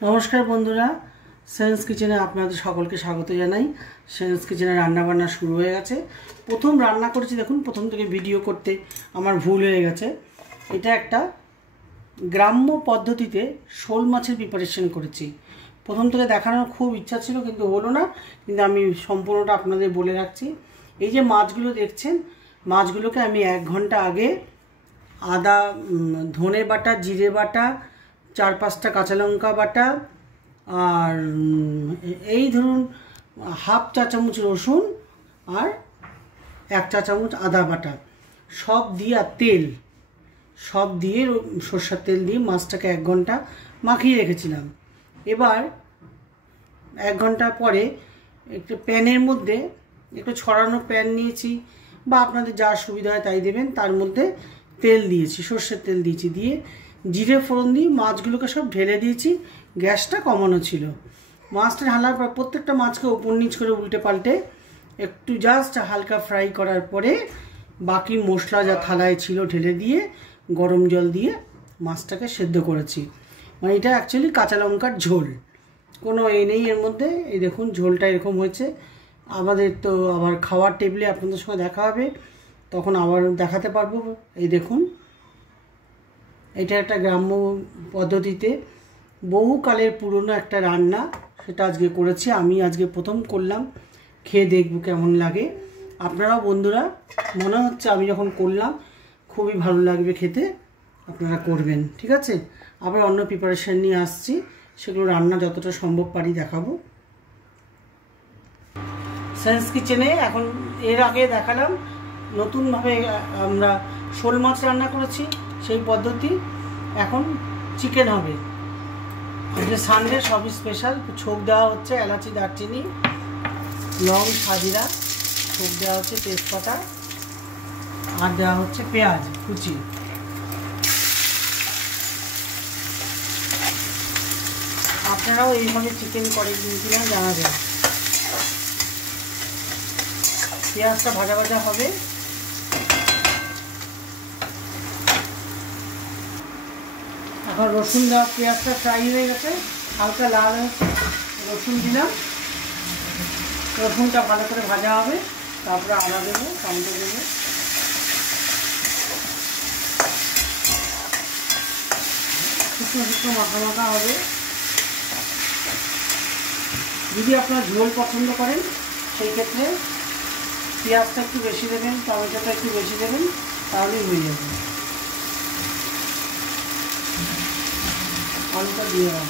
নমস্কার বন্ধুরা, সেন্স কিচেনে আপনাদের সকলকে স্বাগত জানাই। সেন্স কিচেনে রান্নাবান্না শুরু হয়ে গেছে। প্রথম রান্না করেছি, দেখুন প্রথম থেকে ভিডিও করতে আমার ভুল হয়ে গেছে। এটা একটা গ্রাম্য পদ্ধতিতে শোল মাছের প্রিপারেশন করেছি। প্রথম থেকে দেখানোর খুব ইচ্ছা ছিল, কিন্তু হলো না। কিন্তু আমি সম্পূর্ণটা আপনাদের বলে রাখছি। এই যে মাছগুলো দেখছেন, মাছগুলোকে আমি 1 ঘন্টা আগে আদা, ধনে বাটা, জিরে বাটা, 4-5টা কাঁচা লঙ্কা বাটা, আর এই ধরুন হাফ চা চামচ রসুন আর 1 চা চামচ আদা বাটা সব দিয়ে, আর তেল সব দিয়ে, সরষের তেল দিয়ে মাছটাকে 1 ঘন্টা মাখিয়ে রেখেছিলাম। এবার 1 ঘন্টা পরে একটু প্যানের মধ্যে একটু ছড়ানো প্যান নিয়েছি, বা আপনাদের যা সুবিধা হয় তাই দেবেন। তার মধ্যে তেল দিয়েছি, সর্ষের তেল দিয়েছি, দিয়ে জিরে ফোড়ন দিয়ে মাছগুলোকে সব ঢেলে দিয়েছি। গ্যাসটা কমানো ছিল। মাছটা ঢালার পর প্রত্যেকটা মাছকে উপর নিচ করে উল্টে পাল্টে একটু জাস্ট হালকা ফ্রাই করার পরে বাকি মশলা যা থালায় ছিল ঢেলে দিয়ে গরম জল দিয়ে মাছটাকে সেদ্ধ করেছি। মানে এটা অ্যাকচুয়ালি কাঁচা লঙ্কার ঝোল, কোনো নেই এর মধ্যে। এই দেখুন ঝোলটা এরকম হয়েছে। আমাদের তো আবার খাওয়ার টেবিলে আপনাদের সঙ্গে দেখা হবে, তখন আবার দেখাতে পারবো। এই দেখুন, এটা একটা গ্রাম্য পদ্ধতিতে বহুকালের পুরনো একটা রান্না, সেটা আজকে করেছি। আমি আজকে প্রথম করলাম, খেয়ে দেখব কেমন লাগে। আপনারাও বন্ধুরা, মনে হচ্ছে আমি যখন করলাম খুবই ভালো লাগবে খেতে, আপনারা করবেন, ঠিক আছে? আবার অন্য প্রিপারেশান নিয়ে আসছি, সেগুলো রান্না যতটা সম্ভব পারি দেখাবো। সেন্স কিচেনে এখন এর আগে দেখালাম, নতুনভাবে আমরা শোল মাছ রান্না করেছি সেই পদ্ধতি। এখন চিকেন হবে। আজকে সানডে, সবই স্পেশাল। ছোপ দেওয়া হচ্ছে এলাচি, দারচিনি, লং, সাজিরা, ছোপ দেওয়া হচ্ছে তেজপাতা, আর দেওয়া হচ্ছে পেঁয়াজ কুচি। আপনারাও এইভাবে চিকেন করেন কিনা জানাবেন। পেঁয়াজটা ভাজা ভাজা হবে। এখন রসুন দেওয়া, পেঁয়াজটা ফ্রাই হয়ে গেছে, হালকা লাল হয়েছে, রসুন দিলাম। রসুনটা ভালো করে ভাজা হবে, তারপরে আদা দেবো, টমেটো দেবো, শুকনো শুকনো মাখা মাখা হবে। যদি আপনারা ঝোল পছন্দ করেন সেই ক্ষেত্রে পেঁয়াজটা একটু বেশি দেবেন, টমেটোটা একটু বেশি দেবেন, তাহলেই হয়ে যাবে। আলুটা দিয়ে দেবেন।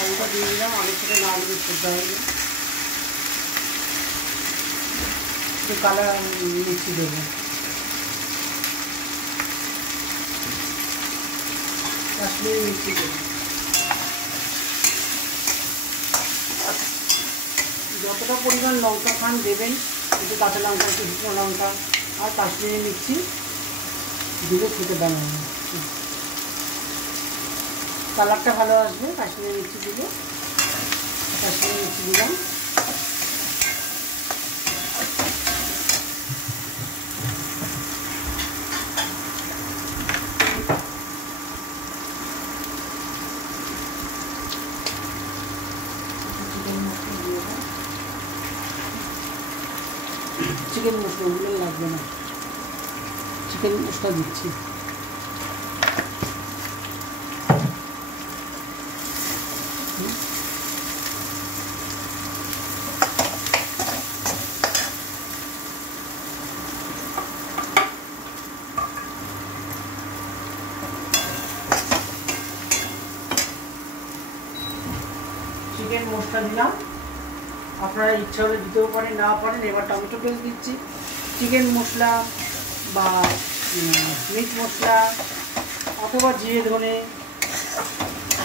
আলুটা দিয়ে দিলাম, আলু থেকে না আলু সেদ্ধ হবে। একটু কালার মিষ্টি দেবো, কাশ্মীরি মিষ্টি দেবো। যতটা পরিমাণ লঙ্কা খান দেবেন, একটু কাঁচা লঙ্কা, একটু শুকনো লঙ্কা আর কাশ্মীরি মির্চি দিলে খেতে বানানো, কালারটা ভালো আসবে। কাশ্মীরি মির্চি দিলে, কাশ্মীরি মির্চি দিলাম। চিকেন মশলাগুলো লাগবে না, চিকেন মশলা দিচ্ছি। চিকেন মশলা দিলাম, আপনারা ইচ্ছা হলে দিতেও পারেন, না পারেন। এবার টমেটো পেস্ট দিচ্ছি। চিকেন মশলা বা মিট মশলা অথবা জিরে ধনে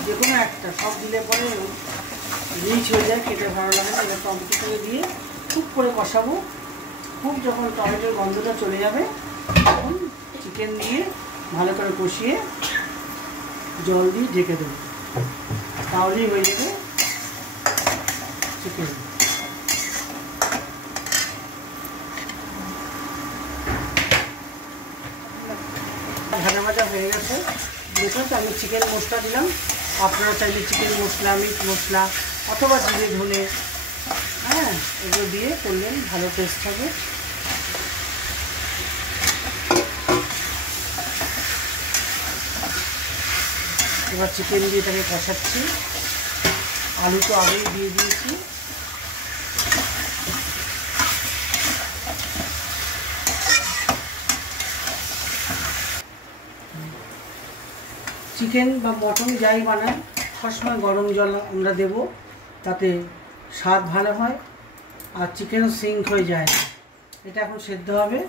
যে কোনো একটা, সব দিলে পরে রিচ হয়ে যায়, খেতে ভালো লাগে না। এবার টমেটোটাকে দিয়ে খুব করে কষাবো। খুব যখন টমেটোর গন্ধটা চলে যাবে, তখন চিকেন দিয়ে ভালো করে কষিয়ে জল দিয়ে ঢেকে দেবো, তাহলেই হয়ে যাবে চিকেন। ভাজা ভাজা হয়ে গেছে। দেখুন আমি চিকেন মশলা দিলাম, আপনারা চাইলে চিকেন মশলা, মিট মশলা অথবা জিরে ধনে, হ্যাঁ, এগুলো দিয়ে করলেন ভালো টেস্ট হবে। এবার চিকেন দিয়ে এটাকে কষাচ্ছি। আলু তো আগেই দিয়ে দিয়েছি। চিকেন বা মটন যাই বানাই সবসময় গরম জল আমরা দেব, তাতে স্বাদ ভালো হয় আর চিকেনও সিঙ্ক হয়ে যায়। এটা এখন সেদ্ধ হবে,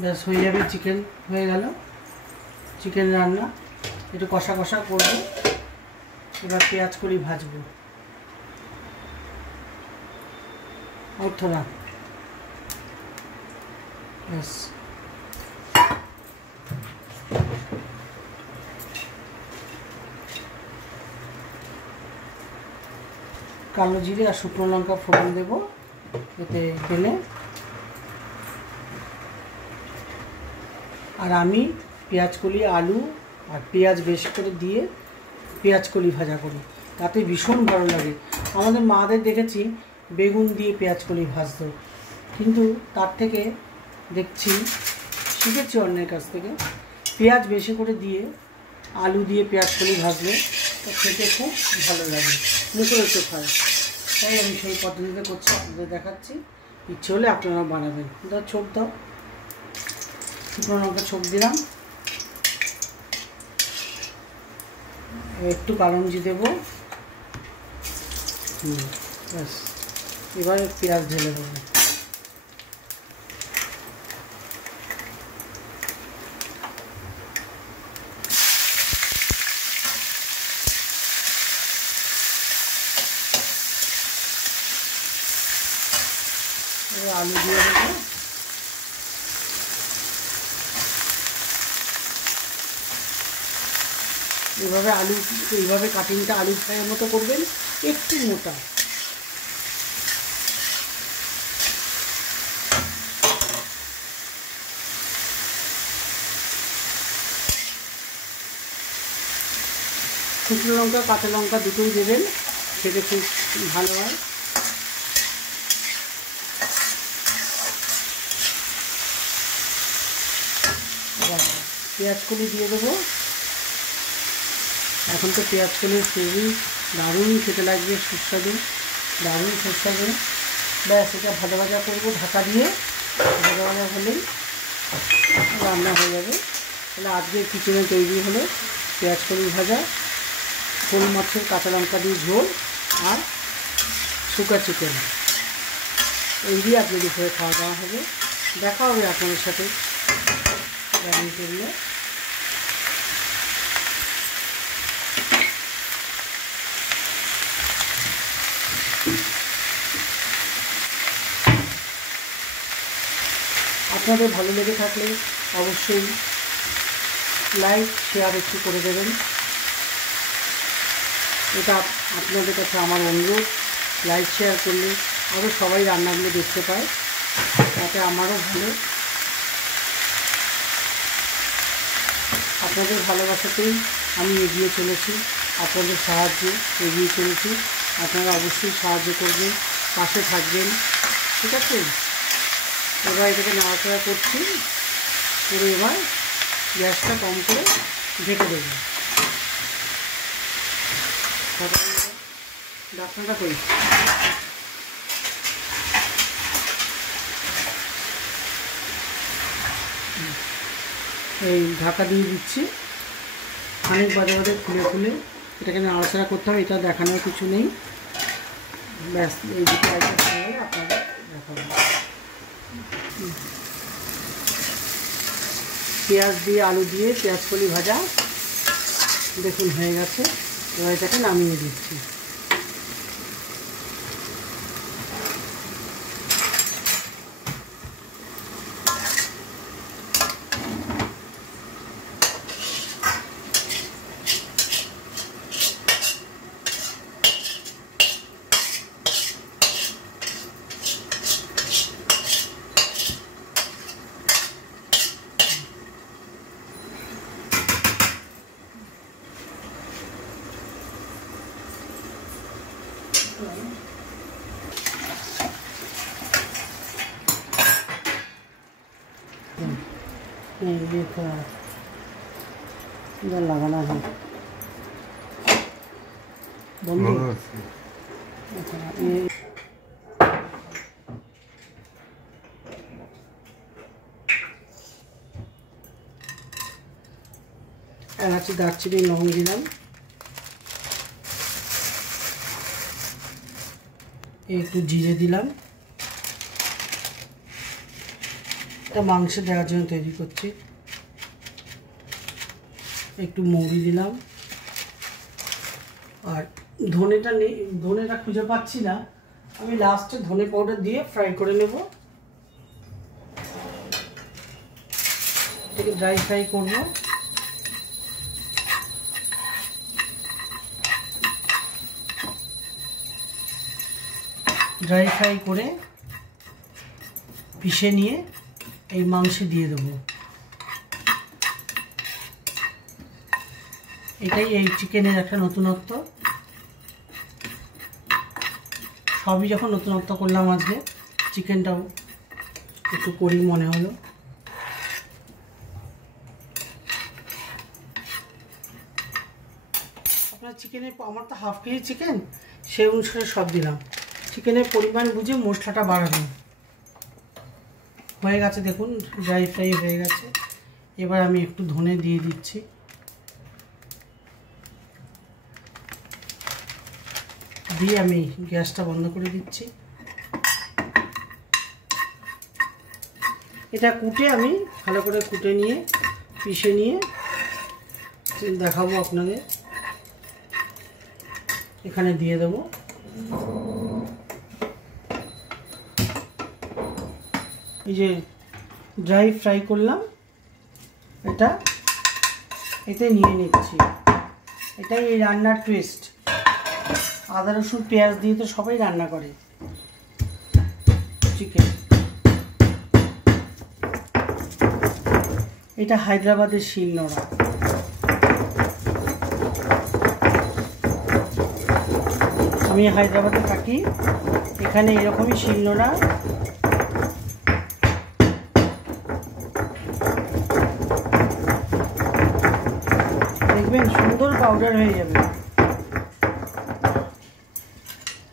ব্যাস হয়ে যাবে, চিকেন হয়ে গেল। চিকেন রান্না একটু কষা কষা করবো। এবার পেঁয়াজ কলি ভাজবো। অর্থনা ব্যাস কালো জিরে আর শুকনো লঙ্কা ফোড়ন দেবো এতে তেলে। আর আমি পেঁয়াজ কলি, আলু আর পেঁয়াজ বেশি করে দিয়ে পেঁয়াজ কলি ভাজা করি, তাতে ভীষণ ভালো লাগে। আমাদের মাদের দেখেছি বেগুন দিয়ে পেঁয়াজ কলি ভাজতো, কিন্তু তার থেকে দেখছি, শিখেছি অন্যের কাছ থেকে, পেঁয়াজ বেশি করে দিয়ে আলু দিয়ে পেঁয়াজ কলি ভাজলে তো খেতে খুব ভালো লাগে, মুখে একটু খায়। তাই আমি সেই পদ্ধতিতে করছি, আপনাদের দেখাচ্ছি। ইচ্ছে হলে আপনারা বানাবেন। দাও ছোপ দাও, শুকনো লঙ্কা ছোপ দিলাম, একটু কালঞ্জি দেবো, ব্যাস। এবার পেঁয়াজ ঢেলে দেবো। আলু দিয়ে দেবো। এভাবে আলু, এইভাবে কাটিংটা আলু ফ্রাইয়ের মতো করবেন, একটু মোটা। শুকনো লঙ্কা কাঁচা লঙ্কা দুটোই দেবেন, খেতে খুব ভালো হয়। পেঁয়াজ কলি দিয়ে দেবো। এখন তো পেঁয়াজ কলির খুবই দারুণ খেতে লাগবে, সুস্বাদু, দারুণ সুস্বাদু। ব্যাস এটা ভাজা ভাজা করবো ঢাকা দিয়ে, ভাজা ভাজা হলেই রান্না হয়ে যাবে। তাহলে আজকে কিচেনে তৈরি হলো পেঁয়াজ কলি ভাজা, শোল মাছের কাঁচা লঙ্কা দিয়ে ঝোল আর শুকা চিকেন। এই দিয়ে আপনি দুপুরে খাওয়া দাওয়া হবে। দেখা হবে আপনাদের সাথে রান্না করলে। আপনাদের ভালো লেগে থাকলে অবশ্যই লাইক শেয়ার একটু করে দেবেন, এটা আপনাদের কাছে আমার অনুরোধ। লাইক শেয়ার করলে আরও সবাই রান্নাগুলো দেখতে পায়, তাতে আমারও ভালো। আপনাদের ভালোবাসাতেই আমি এগিয়ে চলেছি, আপনাদের সাহায্যে এগিয়ে চলেছি। আপনারা অবশ্যই সাহায্য করবেন, পাশে থাকবেন, ঠিক আছে? এবার এটাকে নাড়াচাড়া করছি করে এবার গ্যাসটা কম করে ঢেকে দেবো। ঢাকনাটা করি। এই ঢাকা দিয়ে দিচ্ছি, অনেক বাজে বাজে খুলে খুলে এটাকে নাড়াচাড়া করতে হবে, এটা দেখানোর কিছু নেই। ব্যাস এই দুটো আইটেম হয়ে গেলে আপনাদের দেখাবো। পেঁয়াজ দিয়ে আলু দিয়ে পেঁয়াজ কলি ভাজা দেখুন হয়ে গেছে। এবার এটাকে নামিয়ে দিচ্ছি। ये था इधर लगाना है बंद ये এলাচি দারচিনি লবঙ্গ দিলাম, একটু জিরে দিলাম, এটা মাংস দেওয়ার জন্য তৈরি করছি। একটু মৌরি দিলাম, আর ধনেটা খুঁজে পাচ্ছি না, আমি লাস্টে ধনে পাউডার দিয়ে ফ্রাই করে নেব। এটাকে ড্রাই ফ্রাই করবো। ড্রাই ফ্রাই করে পিষে নিয়ে এই মাংসে দিয়ে দেবো। এটাই এই চিকেনের একটা নতুনত্ব। সবই যখন নতুনত্ব করলাম আজকে, চিকেনটাও একটু করি মনে হলো। আপনার চিকেনের, আমার তো হাফ কেজি চিকেন, সেই অনুসারে সব দিলাম। চিকেনের পরিমাণ বুঝে মশলাটা বাড়াবেন। হয়ে গেছে দেখুন, ড্রাই ফ্রাই হয়ে গেছে। এবার আমি একটু ধনে দিয়ে দিচ্ছি, দিয়ে আমি গ্যাসটা বন্ধ করে দিচ্ছি। এটা কুটে আমি ভালো করে কুটে নিয়ে পিষে নিয়ে দেখাবো আপনাদের। এখানে দিয়ে দেবো। এই যে ড্রাই ফ্রাই করলাম, এটা এতে নিয়ে নিচ্ছি। এটাই এই রান্নার টুইস্ট। আদা রসুন পেঁয়াজ দিয়ে তো সবাই রান্না করে চিকেন। এটা হায়দ্রাবাদের শিলনোড়া। আমি হায়দ্রাবাদে থাকি, এখানে এরকমই শিলনোড়া। দেখবেন সুন্দর পাউডার হয়ে যাবে।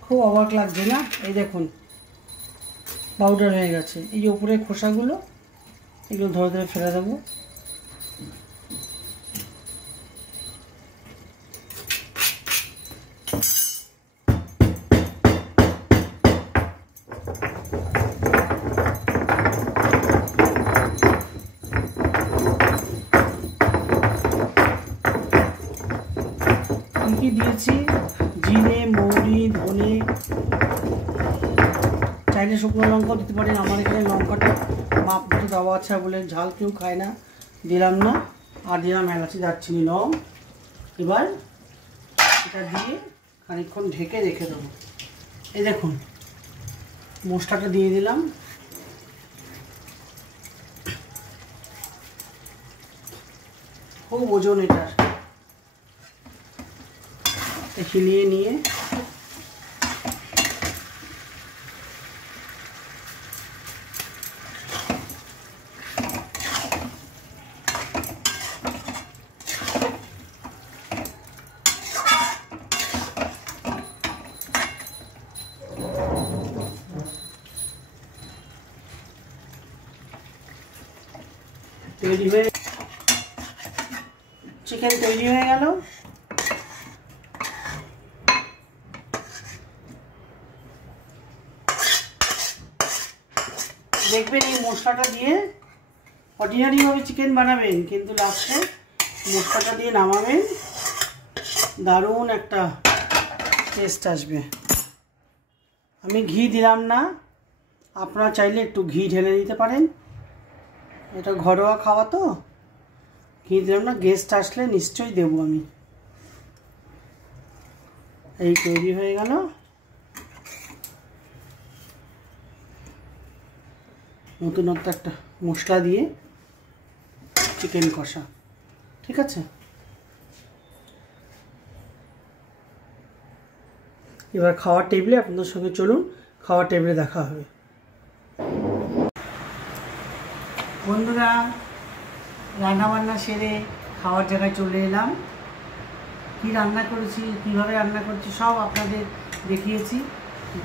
খুব অবাক লাগছে না? এই দেখুন পাউডার হয়ে গেছে। এই যে উপরের খোসাগুলো, এগুলো ধরে ধরে ফেলে দেবো। কি দিয়েছি? জিরে, মৌরি, ধনে, চাইলে শুকনো লঙ্কাও দিতে পারেন। আমার এখানে লঙ্কাটা মাপ মতো দেওয়া আছে বলে ঝাল কেউ খায় না, দিলাম না। আর দিলাম এলাচি, দারচিনি, লং। এবার এটা দিয়ে খানিকক্ষণ ঢেকে রেখে দেবো। এই দেখুন মশলাটা দিয়ে দিলাম। খুব ওজন এটার। হিলিয়ে নিয়ে তৈরি হয়ে, চিকেন তৈরি হয়ে গেল। দেখবেন এই মশলাটা দিয়ে অর্ডিনারিভাবে চিকেন বানাবেন, কিন্তু লাস্টে মশলাটা দিয়ে নামাবেন, দারুণ একটা টেস্ট আসবে। আমি ঘি দিলাম না, আপনারা চাইলে একটু ঘি ঢেলে দিতে পারেন। এটা ঘরোয়া খাওয়া তো, ঘি দিলাম না। গেস্ট আসলে নিশ্চয়ই দেবো আমি। এই তৈরি হয়ে গেল নতুনত্ব একটা মশলা দিয়ে চিকেন কষা। ঠিক আছে, এবার খাওয়ার টেবিলে আপনাদের সঙ্গে চলুন, খাওয়ার টেবিলে দেখা হবে। বন্ধুরা, রান্নাবান্না সেরে খাওয়ার জায়গায় চলে এলাম। কি রান্না করেছি, কিভাবে রান্না করছি সব আপনাদের দেখিয়েছি।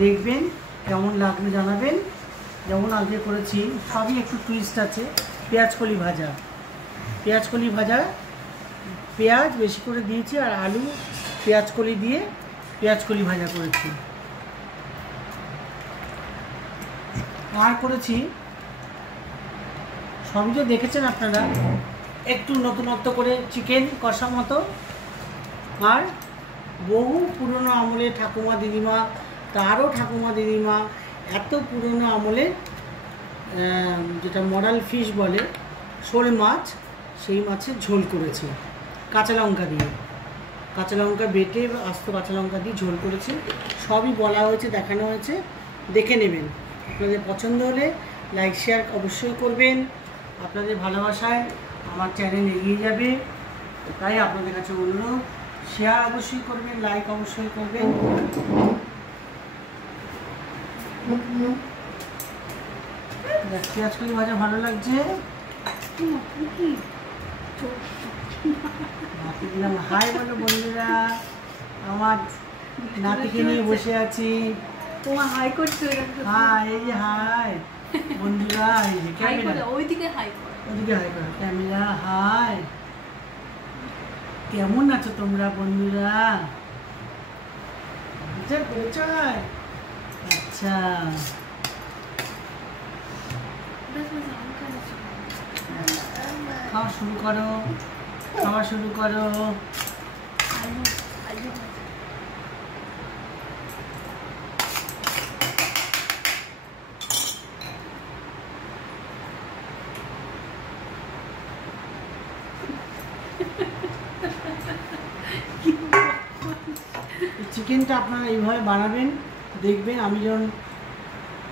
দেখবেন, কেমন লাগবে জানাবেন। যেমন আজকে করেছি, সবই একটু টুইস্ট আছে। পেঁয়াজকলি ভাজা, পেঁয়াজকলি ভাজা, পেঁয়াজ বেশি করে দিয়েছি আর আলু পেঁয়াজকলি দিয়ে পেঁয়াজকলি ভাজা করেছি। আর করেছি, সবই তো দেখেছেন আপনারা, একটু নতুনত্ব করে চিকেন কষা মতো। আর বহু পুরনো আমলে ঠাকুমা দিদিমা, তারও ঠাকুমা দিদিমা এত পুরনো আমলে যেটা মডাল ফিশ বলে, শোল মাছ, সেই মাছের ঝোল করেছি কাঁচা লঙ্কা দিয়ে, কাঁচা লঙ্কা বেটে আস্ত কাঁচা লঙ্কা দিয়ে ঝোল করেছি। সবই বলা হয়েছে, দেখানো হয়েছে, দেখে নেবেন। আপনাদের পছন্দ হলে লাইক শেয়ার অবশ্যই করবেন। আপনাদের ভালোবাসায় আমার চ্যানেল এগিয়ে যাবে, তাই আপনাদের কাছে অনুরোধ, শেয়ার অবশ্যই করবেন, লাইক অবশ্যই করবেন। পেঁয়াজকলি ভাজা ভালো লাগছে। হাই বলো বন্ধুরা, আমার নাতিকে নিয়ে বসে আছি। তোমার হাই করছো? হাই, এই যে হাই বন্ধুরা, এই যে ক্যামেরা, ওইদিকে হাই করো, ওইদিকে হাই করো, ক্যামেরা হাই। কেমন আছো তোমরা বন্ধুরা? আচ্ছা, খাওয়া শুরু করো, খাওয়া শুরু করো। চিকেনটা আপনারা এইভাবে বানাবেন, দেখবেন। আমি যেমন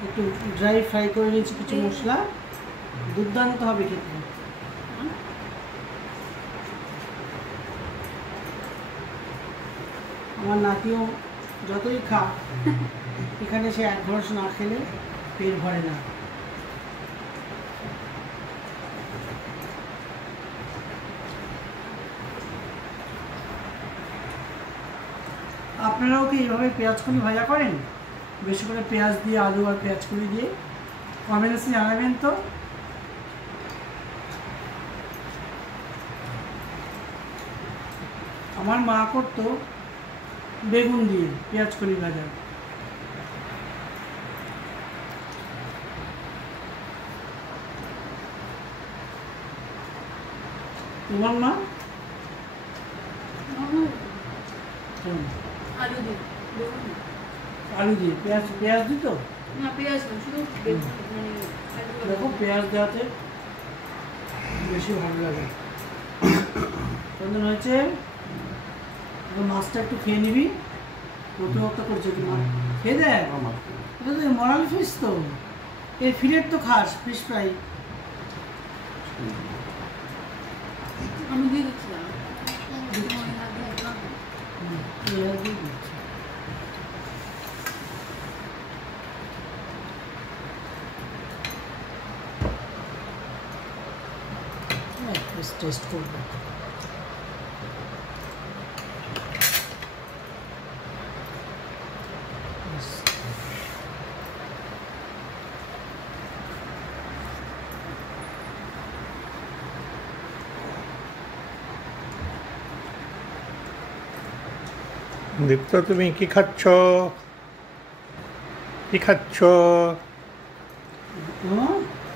একটু ড্রাই ফ্রাই করে নিয়েছি কিছু মশলা, দুর্দান্ত হবে খেতে। আমার নাতিও যতই খা, এখানে সে এক ঘরস না খেলে পেট ভরে না। আপনারাও কি এইভাবে পেঁয়াজকলি ভাজা করেন? বেশি করে পেঁয়াজ দিয়ে, আলু আর পেঁয়াজকলি দিয়ে? কমেন্টসে জানাবেন তো। আমার মা করতো বেগুন দিয়ে পেঁয়াজকলি ভাজা। তোমার মা? আলু দিয়ে, আলু দিয়ে পেঁয়াজ দিত না? পেঁয়াজ না, শুধু দেখো, পেঁয়াজ দেওয়াতে বেশি ভালো লাগে। কেমন হয়েছে? মাছটা একটু খেয়ে নিবি, নতুনত্ব করছে তোমার, খেয়ে দেখ। এটা তো মরাল ফিশ, তো এই ফিলেট তো খাস, ফিশ ফ্রাই। আমি দিয়ে দিচ্ছিলাম। টেস্ট করবো। দীপ্ত, তুমি কি খাচ্ছ? কি খাচ্ছ?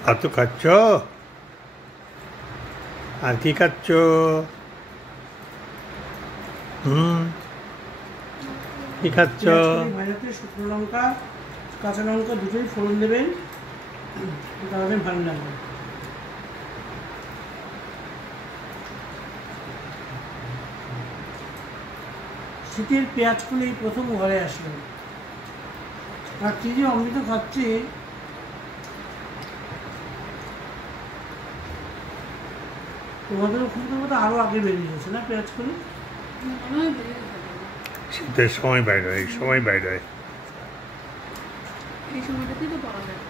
ভাত খাচ্ছ? আর কি খাচ্ছ? কি খাচ্ছ? ভাজাতে শুকনো লঙ্কা, কাঁচা লঙ্কা দুটোই ফোড়ন দেবেন, তাহলে ভালো লাগবে। শীতের পেঁয়াজকলি প্রথম ঘরে আসলো, আর কি যে অমৃত খাচ্ছি। তোমাদের ওখান থেকে তো আরো আগে বেরিয়ে গেছে না পেঁয়াজকলি? শীতের সময় বাইরে হয়, এই সময় বাইরে হয়। এই সময়টাতেই তো পাওয়া যায়।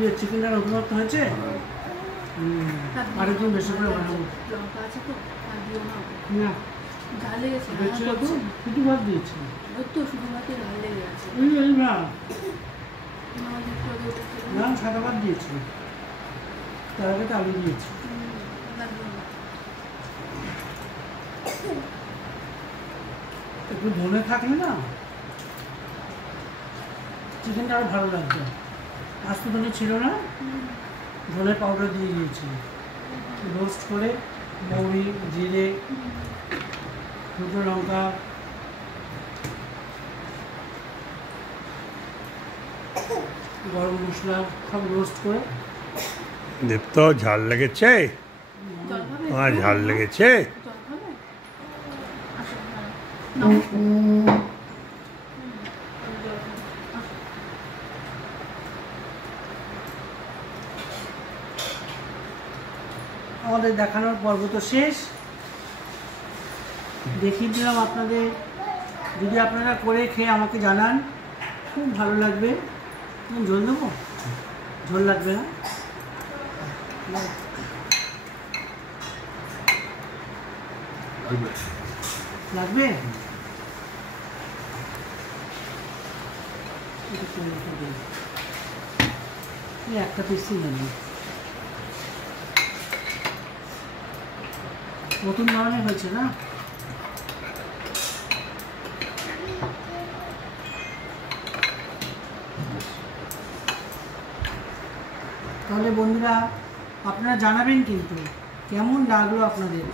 কি চিকেনটা নতুনত্ব হয়েছে? আরেকদিন বেশি করে বানাবো। লঙ্কা আছে তো আর দিও না না ঝাল লেগেছে বেশি তো শুধু ভাত দিয়েছি। তো শুধু ভাতে ঝাল লেগে আছে এই না আমার একটু আগে ওটা খেলাম। না সাদা ভাত দিয়েছি, তার আগে তো আলু দিয়েছি। না দিও না। একটু ধনে থাকলে না চিকেনটা আরও ভালো লাগতো। আস্ত ধনে ছিল না, ধনে পাউডার দিয়ে দিয়েছি, রোস্ট করে মৌরি, জিরে, শুকনো লঙ্কা, গরম মশলা সব রোস্ট করে। দীপ্ত ঝাল লেগেছে? জল খাবে? আমার ঝাল লেগেছে? জল খাবে? আসো, নাও। আমি জল খাবো। আসো। আমাদের দেখানোর পর্ব তো শেষ, দেখিয়ে দিলাম আপনাদের। যদি আপনারা করে খেয়ে আমাকে জানান, খুব ভালো লাগবে। ঝোল দেবো? ঝোল লাগবে না? লাগবে? একটা পিসই নেব। নতুন ধরনের হয়েছে না? তাহলে বন্ধুরা আপনারা জানাবেন কিন্তু কেমন লাগলো আপনাদের।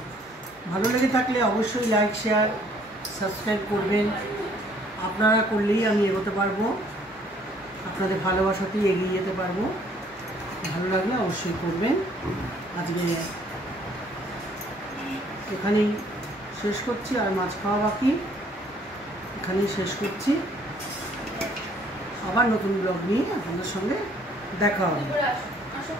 ভালো লেগে থাকলে অবশ্যই লাইক, শেয়ার, সাবস্ক্রাইব করবেন। আপনারা করলেই আমি এগোতে পারবো, আপনাদের ভালোবাসাতেই এগিয়ে যেতে পারবো। ভালো লাগলে অবশ্যই করবেন। আজকে এখানেই শেষ করছি, আর মাছ খাওয়া বাকি, এখানেই শেষ করছি। আবার নতুন ব্লগ নিয়ে আপনাদের সঙ্গে দেখা হবে। আসো, আসো।